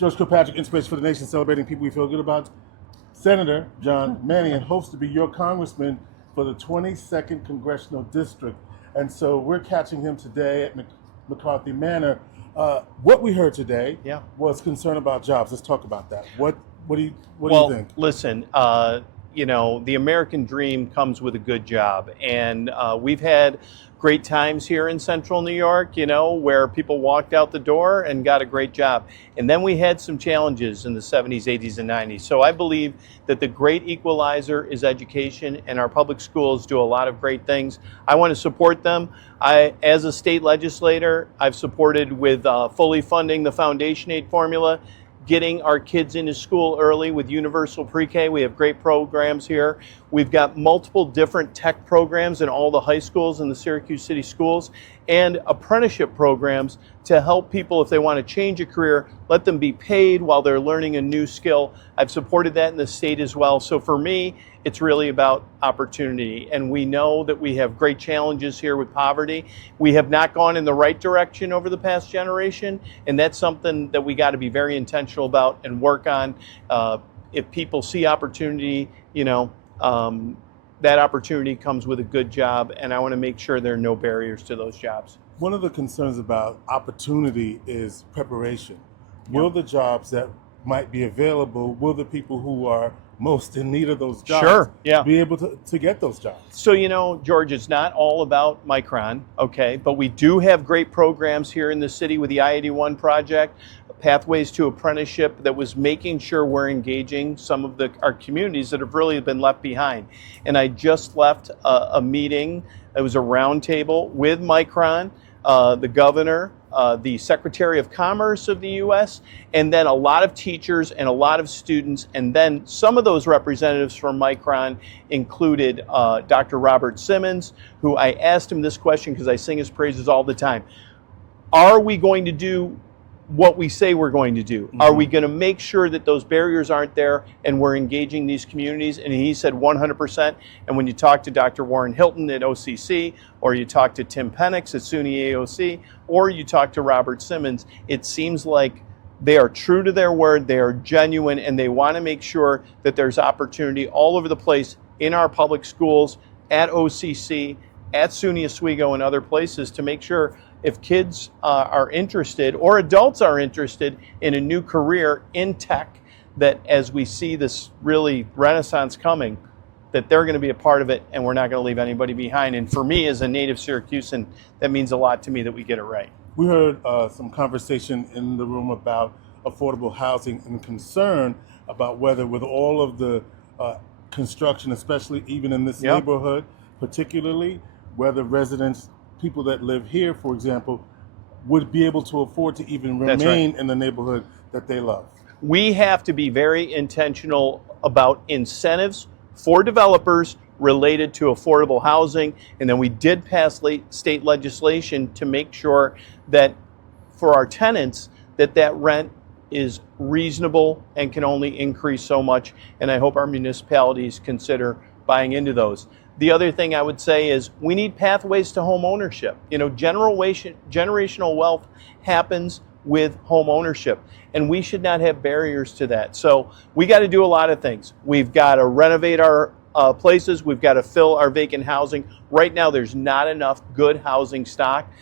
George Kilpatrick Inspiration for the Nation, celebrating people we feel good about. Senator John Mannion hopes to be your congressman for the 22nd Congressional District. And so we're catching him today at McCarthy Manor. What we heard today was concern about jobs. Let's talk about that. What do you think? Well, listen, the American dream comes with a good job. And we've had great times here in central New York, where people walked out the door and got a great job. And then we had some challenges in the 70s, 80s, and 90s. So I believe that the great equalizer is education, and our public schools do a lot of great things. I want to support them. As a state legislator, I've supported with fully funding the foundation aid formula, getting our kids into school early with universal pre-K. We have great programs here. We've got multiple different tech programs in all the high schools in the Syracuse City schools, and apprenticeship programs to help people if they want to change a career, let them be paid while they're learning a new skill. I've supported that in the state as well. So for me, it's really about opportunity. And we know that we have great challenges here with poverty. We have not gone in the right direction over the past generation, and that's something that we got to be very intentional about and work on. If people see opportunity, that opportunity comes with a good job, and I want to make sure there are no barriers to those jobs. One of the concerns about opportunity is preparation. Will the jobs that might be available, will the people who are most in need of those jobs be able to get those jobs? So, George, it's not all about Micron, okay? But we do have great programs here in the city with the I-81 project, Pathways to Apprenticeship, that was making sure we're engaging some of our communities that have really been left behind. And I just left a meeting, it was a roundtable with Micron, the governor, the Secretary of Commerce of the U.S., and then a lot of teachers and a lot of students. And then some of those representatives from Micron included Dr. Robert Simmons, who I asked him this question because I sing his praises all the time. Are we going to do what we say we're going to do? Are we going to make sure that those barriers aren't there and we're engaging these communities? And he said 100%. And when you talk to Dr. Warren Hilton at OCC, or you talk to Tim Penix at SUNY AOC, or you talk to Robert Simmons, it seems like they are true to their word, they are genuine, and they want to make sure that there's opportunity all over the place in our public schools, at OCC, at SUNY Oswego, and other places to make sure if kids are interested, or adults are interested in a new career in tech, that as we see this really renaissance coming, that they're going to be a part of it, and we're not going to leave anybody behind. And for me, as a native Syracusan, that means a lot to me that we get it right. We heard some conversation in the room about affordable housing and concern about whether, with all of the construction, especially even in this neighborhood, particularly, whether residents, people that live here, for example, would be able to afford to even remain in the neighborhood that they love. We have to be very intentional about incentives for developers related to affordable housing. And then we did pass state legislation to make sure that for our tenants, that rent is reasonable and can only increase so much. And I hope our municipalities consider buying into those. The other thing I would say is we need pathways to home ownership. Generational wealth happens with home ownership, and we should not have barriers to that. So we got to do a lot of things. We've got to renovate our places. We've got to fill our vacant housing. Right now, there's not enough good housing stock.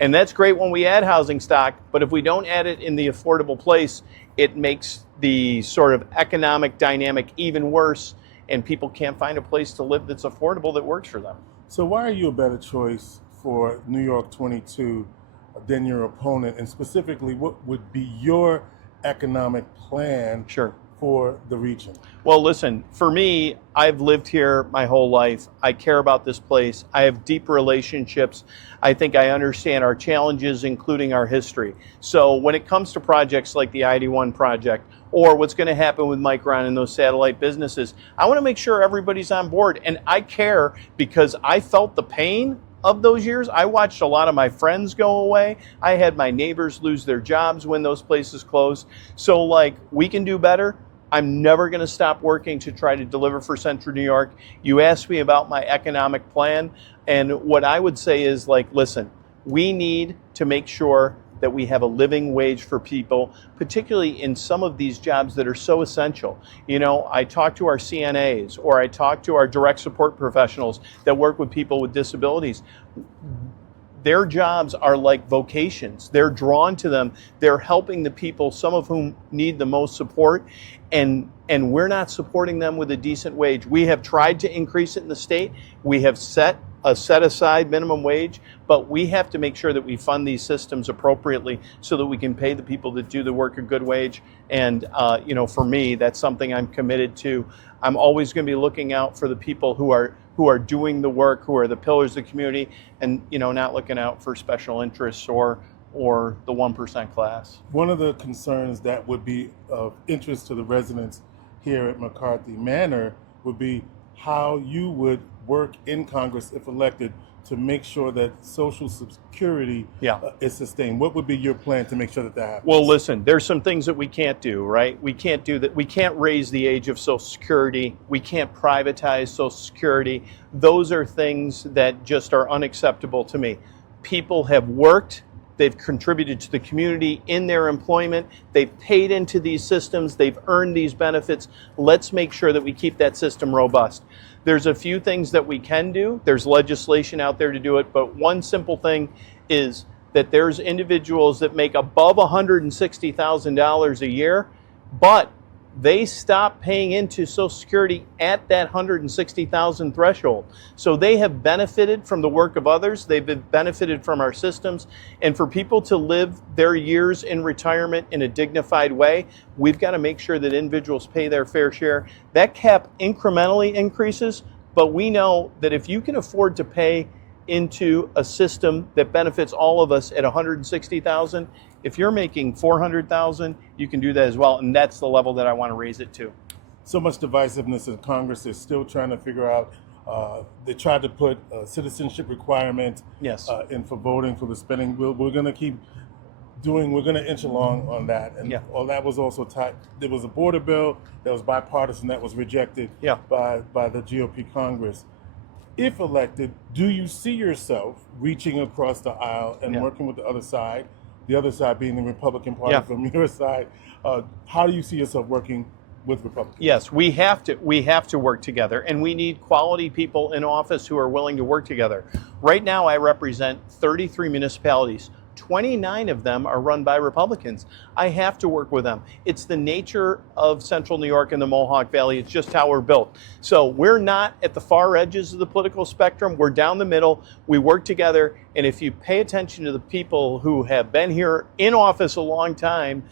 And that's great when we add housing stock, but if we don't add it in the affordable place, it makes the sort of economic dynamic even worse, and people can't find a place to live that's affordable that works for them. So why are you a better choice for New York 22 than your opponent? And specifically, what would be your economic plan for the region? Well, listen, for me, I've lived here my whole life. I care about this place. I have deep relationships. I think I understand our challenges, including our history. So when it comes to projects like the I-81 project, or what's going to happen with Micron and those satellite businesses, I want to make sure everybody's on board. And I care because I felt the pain of those years. I watched a lot of my friends go away. I had my neighbors lose their jobs when those places closed. So we can do better. I'm never going to stop working to try to deliver for Central New York. You asked me about my economic plan, and what I would say is listen, we need to make sure that we have a living wage for people, particularly in some of these jobs that are so essential. You know, I talk to our CNAs, or I talk to our direct support professionals that work with people with disabilities. Their jobs are like vocations. They're drawn to them. They're helping the people, some of whom need the most support, and we're not supporting them with a decent wage. We have tried to increase it in the state. We have set aside minimum wage, but we have to make sure that we fund these systems appropriately so that we can pay the people that do the work a good wage. And you know, for me, that's something I'm committed to. I'm always going to be looking out for the people who are doing the work, who are the pillars of the community, and you know, not looking out for special interests or the 1% class. One of the concerns that would be of interest to the residents here at McCarthy Manor would be how you would work in Congress if elected to make sure that Social Security is sustained. What would be your plan to make sure that that happens? Well, listen, there's some things that we can't do, right? We can't do that. We can't raise the age of Social Security. We can't privatize Social Security. Those are things that just are unacceptable to me. People have worked. They've contributed to the community in their employment. They've paid into these systems. They've earned these benefits. Let's make sure that we keep that system robust. There's a few things that we can do. There's legislation out there to do it, but one simple thing is that there's individuals that make above $160,000 a year, but they stop paying into Social Security at that $160,000 threshold. So they have benefited from the work of others. They've benefited from our systems. And for people to live their years in retirement in a dignified way, we've got to make sure that individuals pay their fair share. That cap incrementally increases, but we know that if you can afford to pay into a system that benefits all of us at $160,000, if you're making $400,000, you can do that as well, and that's the level that I want to raise it to. So much divisiveness in Congress. They're still trying to figure out. They tried to put a citizenship requirement in for voting for the spending. We're going to keep doing. We're going to inch along on that, and all that was also tied. There was a border bill that was bipartisan that was rejected by the GOP Congress. If elected, do you see yourself reaching across the aisle and working with the other side being the Republican Party from your side? How do you see yourself working with Republicans? Yes, we have to work together, and we need quality people in office who are willing to work together. Right now, I represent 33 municipalities. 29 of them are run by Republicans. I have to work with them. It's the nature of Central New York and the Mohawk Valley. It's just how we're built. So we're not at the far edges of the political spectrum. We're down the middle. We work together. And if you pay attention to the people who have been here in office a long time,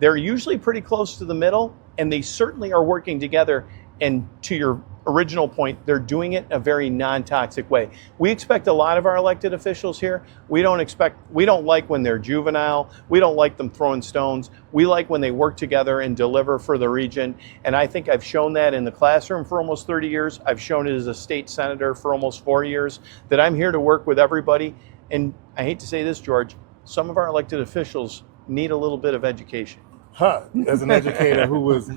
they're usually pretty close to the middle, and they certainly are working together. And to your original point, they're doing it in a very non-toxic way. We expect a lot of our elected officials here. We don't like when they're juvenile. We don't like them throwing stones. We like when they work together and deliver for the region. And I think I've shown that in the classroom for almost 30 years. I've shown it as a state senator for almost 4 years, that I'm here to work with everybody. And I hate to say this, George, some of our elected officials need a little bit of education. As an educator who was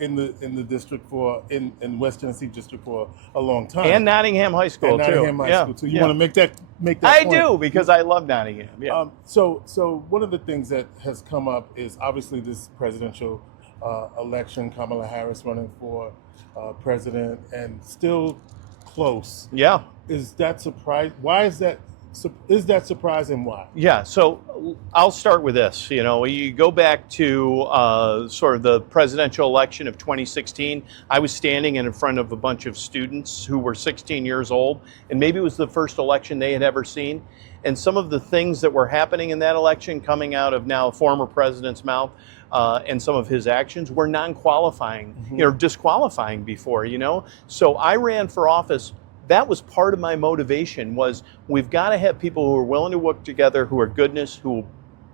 in the district in West Tennessee district for a long time, and Nottingham High School too. You want to make that I point? do, because I love Nottingham. So one of the things that has come up is obviously this presidential election. Kamala Harris running for president and still close. Yeah. Is that surprise? Why is that? Is that surprising? Why? Yeah, so I'll start with this. You know, you go back to sort of the presidential election of 2016. I was standing in front of a bunch of students who were 16 years old, and maybe it was the first election they had ever seen. And some of the things that were happening in that election coming out of now former president's mouth and some of his actions were non-qualifying, disqualifying before, So I ran for office. That was part of my motivation, was we've got to have people who are willing to work together, who are goodness, who will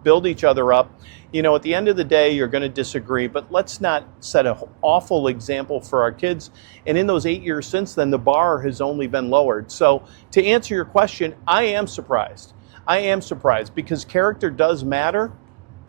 build each other up. At the end of the day, you're going to disagree, but let's not set an awful example for our kids. And in those 8 years since then, the bar has only been lowered. So to answer your question, I am surprised. Because character does matter.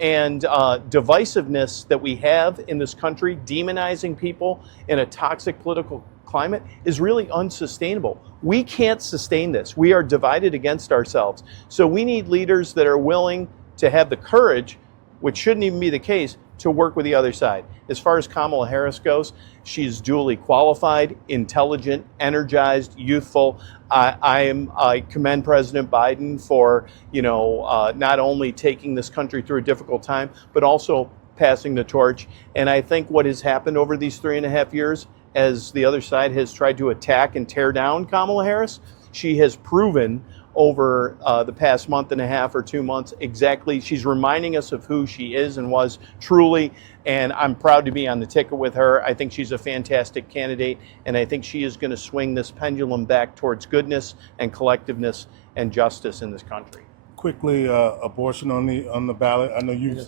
And divisiveness that we have in this country, demonizing people in a toxic political climate, is really unsustainable. We can't sustain this. We are divided against ourselves. So we need leaders that are willing to have the courage, which shouldn't even be the case, to work with the other side. As far as Kamala Harris goes, she's duly qualified, intelligent, energized, youthful. I commend President Biden for, not only taking this country through a difficult time, but also passing the torch. And I think what has happened over these 3.5 years, as the other side has tried to attack and tear down Kamala Harris, she has proven over the past month and a half or 2 months exactly. She's reminding us of who she is and was truly, and I'm proud to be on the ticket with her. I think she's a fantastic candidate, and I think she is going to swing this pendulum back towards goodness and collectiveness and justice in this country. Quickly, abortion on the ballot. I know you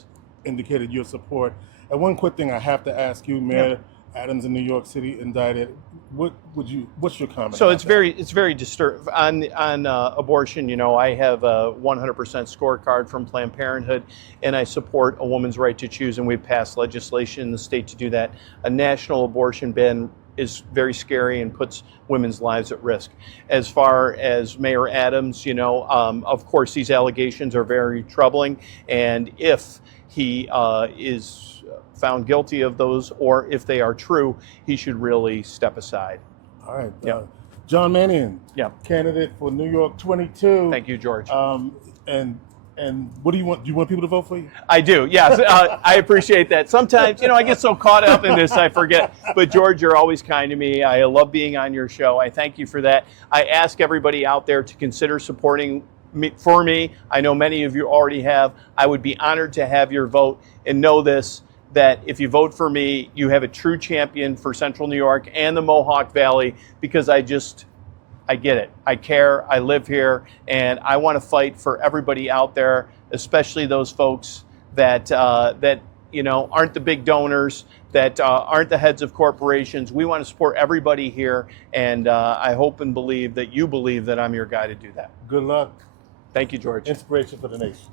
indicated your support. And one quick thing I have to ask you, Mayor Adams in New York City indicted. What's your comment? So it's very disturbing on abortion. I have a 100% scorecard from Planned Parenthood, and I support a woman's right to choose, and we've passed legislation in the state to do that. A national abortion ban is very scary and puts women's lives at risk. As far as Mayor Adams, of course these allegations are very troubling, and if he is found guilty of those, or if they are true, he should really step aside. All right. John Mannion, candidate for New York 22. Thank you, George. And what do you want? Do you want people to vote for you? I do, yes. I appreciate that. Sometimes, I get so caught up in this, I forget. But George, you're always kind to me. I love being on your show. I thank you for that. I ask everybody out there to consider supporting for me. I know many of you already have. I would be honored to have your vote, and know this, that if you vote for me, you have a true champion for Central New York and the Mohawk Valley, because I get it. I care, I live here, and I want to fight for everybody out there, especially those folks that aren't the big donors, that aren't the heads of corporations. We want to support everybody here, and I hope and believe that you believe that I'm your guy to do that. Good luck. Thank you, George. Inspiration for the nation.